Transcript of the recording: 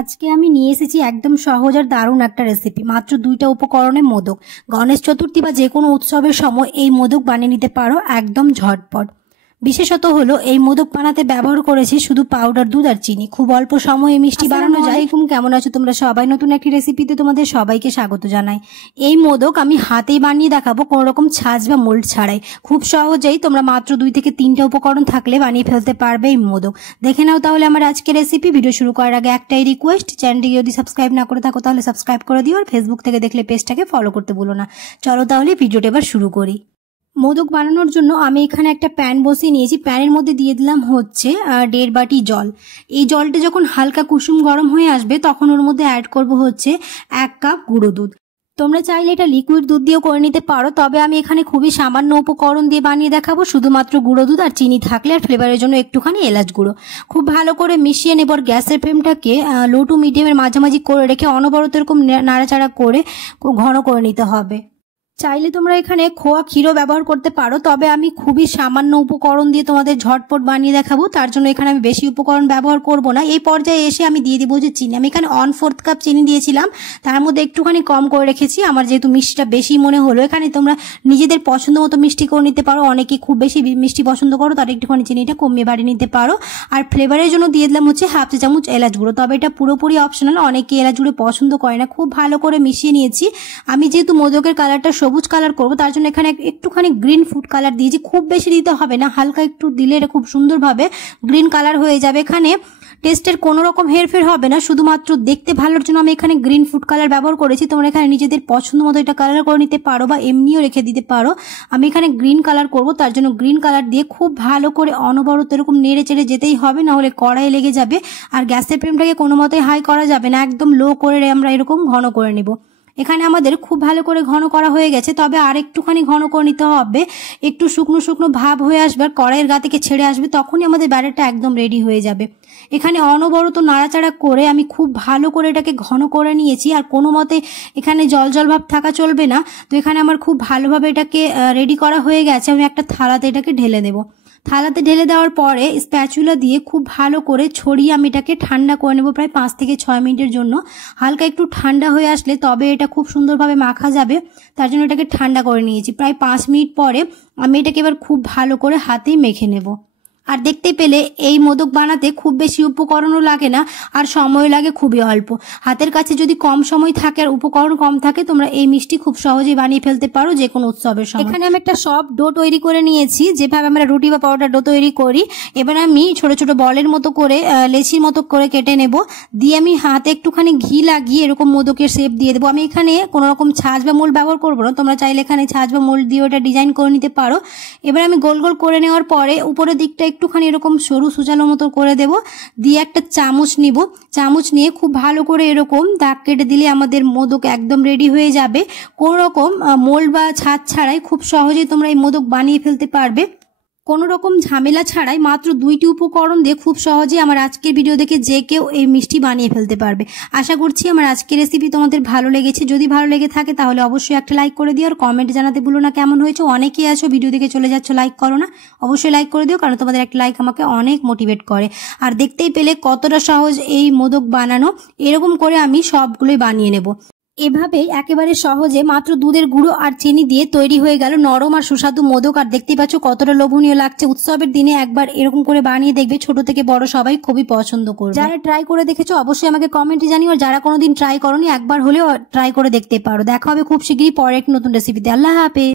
আজকে আমি নিয়ে এসেছি একদম সহজ আর দারুণ একটা রেসিপি। মাত্র 2টা উপকরণে মোদক। গণেশ চতুর্থী বা যে কোনো উৎসবের সময় এই মোদক বানিয়ে নিতে পারো একদম ঝটপট। বিশেষত হলো এই মোদক বানাতে ব্যবহার করেছি শুধু পাউডার দুধ আর চিনি। খুব অল্প সময়ে মিষ্টি বানানো যায়। কেমন আছো তোমরা সবাই? নতুন একটি রেসিপিতে তোমাদের সবাইকে স্বাগত জানাই। এই মোদক আমি হাতেই বানিয়ে দেখাবো, কোনো রকম ছাঁচ বা মোল্ড ছাড়াই। খুব সহজেই তোমরা মাত্র 2 থেকে 3টা উপকরণ থাকলে বানিয়ে ফেলতে পারবে এই মোদক। দেখে নাও তাহলে আমার আজকের রেসিপি। ভিডিও শুরু করার আগে একটাই রিকোয়েস্ট, চ্যানেলটিকে যদি সাবস্ক্রাইব না করে থাকো তাহলে সাবস্ক্রাইব করে দিও, আর ফেসবুক থেকে দেখলে পেজটাকে ফলো করতে ভুলো না। চলো তাহলে ভিডিওটা এবার শুরু করি। মোদক বানানোর জন্য আমি এখানে একটা প্যান বসিয়ে নিয়েছি। প্যানের মধ্যে দিয়ে দিলাম হচ্ছে 1.5 বাটি জল। এই জলটা যখন হালকা কুসুম গরম হয়ে আসবে তখন ওর মধ্যে অ্যাড করব হচ্ছে 1 কাপ গুঁড়ো দুধ। তোমরা চাইলে এটা লিকুইড দুধ দিয়েও করে নিতে পারো, তবে আমি এখানে খুবই সামান্য উপকরণ দিয়ে বানিয়ে দেখাবো, শুধুমাত্র গুঁড়ো দুধ আর চিনি থাকলে, আর ফ্লেভারের জন্য একটুখানি এলাচ গুঁড়ো। খুব ভালো করে মিশিয়ে নেব। গ্যাসের ফ্লেমটাকে লো টু মিডিয়ামের মাঝামাঝি করে রেখে অনবরত এরকম নাড়াচাড়া করে ঘন করে নিতে হবে। চাইলে তোমরা এখানে খোয়া ক্ষীরও ব্যবহার করতে পারো, তবে আমি খুবই সামান্য উপকরণ দিয়ে তোমাদের ঝটপট বানিয়ে দেখাবো, তার জন্য এখানে আমি বেশি উপকরণ ব্যবহার করব না। এই পর্যায়ে এসে আমি দিয়ে দিব যে চিনি। আমি এখানে 1/4 কাপ চিনি দিয়েছিলাম, তার মধ্যে একটুখানি কম করে রেখেছি আমার যেহেতু মিষ্টিটা বেশি মনে হলো। এখানে তোমরা নিজেদের পছন্দ মতো মিষ্টি করে নিতে পারো। অনেকে খুব বেশি মিষ্টি পছন্দ করো, তার একটুখানি চিনিটা কমিয়ে বাড়িয়ে নিতে পারো। আর ফ্লেভারের জন্য দিয়ে দিলাম হচ্ছে 1/2 চা চামচ এলাচ গুঁড়ো, তবে এটা পুরোপুরি অপশনাল, অনেকে এলাচ গুঁড়ো পছন্দ করে না। খুব ভালো করে মিশিয়ে নিয়েছি। আমি যেহেতু মোদকের কালারটা সবুজ কালার করবো, তার জন্য এখানে একটুখানি গ্রিন ফুড কালার দিয়েছি। খুব বেশি দিতে হবে না, হালকা একটু দিলে এটা খুব সুন্দরভাবে গ্রিন কালার হয়ে যাবে। এখানে টেস্টের কোনো রকম হেরফের হবে না, শুধুমাত্র দেখতে ভালোর জন্য আমি এখানে গ্রিন ফুড কালার ব্যবহার করেছি। তোমরা এখানে নিজেদের পছন্দ মতো এটা কালার করে নিতে পারো বা এমনিও রেখে দিতে পারো। আমি এখানে গ্রিন কালার করব, তার জন্য গ্রিন কালার দিয়ে খুব ভালো করে অনবরত এরকম নেড়ে চেড়ে যেতেই হবে, না হলে কড়াই লেগে যাবে। আর গ্যাসের ফ্লেমটাকে কোনো মতেই হাই করা যাবে না, একদম লো করে আমরা এরকম ঘন করে নেব। এখানে আমাদের খুব ভালো করে ঘন করা হয়ে গেছে, তবে আর একটুখানি ঘন করে নিতে হবে। একটু শুকনো শুকনো ভাব হয়ে আসবে আর কড়াইয়ের গা থেকে ছেড়ে আসবে, তখনই আমাদের ব্যাটারটা একদম রেডি হয়ে যাবে। এখানে অনবরত নাড়াচাড়া করে আমি খুব ভালো করে এটাকে ঘন করে নিয়েছি। আর কোনো মতে এখানে জল জল ভাব থাকা চলবে না। তো এখানে আমার খুব ভালোভাবে এটাকে রেডি করা হয়ে গেছে। আমি একটা থালাতে এটাকে ঢেলে দেবো। থালাতে ঢেলে দেওয়ার পরে স্প্যাচুলা দিয়ে খুব ভালো করে ছড়িয়ে আমি এটাকে ঠান্ডা করে নেব প্রায় 5 থেকে 6 মিনিটের জন্য। হালকা একটু ঠান্ডা হয়ে আসলে তবে এটা খুব সুন্দরভাবে মাখা যাবে, তার জন্য এটাকে ঠান্ডা করে নিয়েছি। প্রায় 5 মিনিট পরে আমি এটাকে এবার খুব ভালো করে হাতেই মেখে নেব। আর দেখতে পেলে এই মোদক বানাতে খুব বেশি উপকরণও লাগে না, আর সময় লাগে খুবই অল্প। হাতের কাছে যদি কম সময় থাকে আর উপকরণ কম থাকে, তোমরা এই মিষ্টি খুব সহজেই বানিয়ে ফেলতে পারো যে কোনো উৎসবের সময়। এখানে আমি একটা সফট ডো তৈরি করে নিয়েছি, যেভাবে আমরা রুটি বা পরোটা ডো তৈরি করি। এবার আমি ছোট ছোট বলের মতো করে লেচির মতো করে কেটে নেব। দিয়ে আমি হাতে একটুখানি ঘি লাগিয়ে এরকম মোদকের শেপ দিয়ে দেবো। আমি এখানে কোনো রকম ছাঁচ বা মোল্ড ব্যবহার করবো না, তোমরা চাইলে এখানে ছাঁচ বা মোল্ড দিয়ে ওটা ডিজাইন করে নিতে পারো। এবার আমি গোল গোল করে নেওয়ার পরে উপরের দিকটা একটুখানি এরকম সরু সুজালো মতো করে দেব। দিয়ে একটা চামচ নিব, চামচ নিয়ে খুব ভালো করে এরকম দাগ কেটে দিলে আমাদের মোদক একদম রেডি হয়ে যাবে। কোনো রকম মোল্ড বা ছাঁচ ছাড়াই খুব সহজেই তোমরা এই মোদক বানিয়ে ফেলতে পারবে, কোনো রকম ঝামেলা ছাড়াই। মাত্র 2টি উপকরণ দিয়ে খুব সহজে আমার আজকের ভিডিও দেখে যে কেউ এই মিষ্টি বানিয়ে ফেলতে পারবে। আশা করছি আমার আজকের রেসিপি তোমাদের ভালো লেগেছে। যদি ভালো লেগে থাকে তাহলে অবশ্যই একটা লাইক করে দিও, আর কমেন্ট জানাতে ভুলো না কেমন হয়েছে। অনেকেই আছো ভিডিও দেখে চলে যাচ্ছ, লাইক করো না। অবশ্যই লাইক করে দিও, কারণ তোমাদের একটা লাইক আমাকে অনেক মোটিভেট করে। আর দেখতেই পেলে কতটা সহজ এই মোদক বানানো। এরকম করে আমি সবগুলোই বানিয়ে নেব। এভাবেই একেবারে সহজে মাত্র দুধের গুঁড়ো আর চিনি দিয়ে তৈরি হয়ে গেল নরম আর সুস্বাদু মোদক। আর দেখতেই পাচ্ছ কতটা লোভনীয় লাগছে। উৎসবের দিনে একবার এরকম করে বানিয়ে দেখবে, ছোট থেকে বড় সবাই খুবই পছন্দ করবে। যারা ট্রাই করে দেখেছো অবশ্যই আমাকে কমেন্টে জানিও, আর যারা কোনোদিন ট্রাই করোনি একবার হলেও ট্রাই করে দেখতে পারো। দেখা হবে খুব শীঘ্রই পরে এক নতুন রেসিপিতে। আল্লাহ হাফেজ।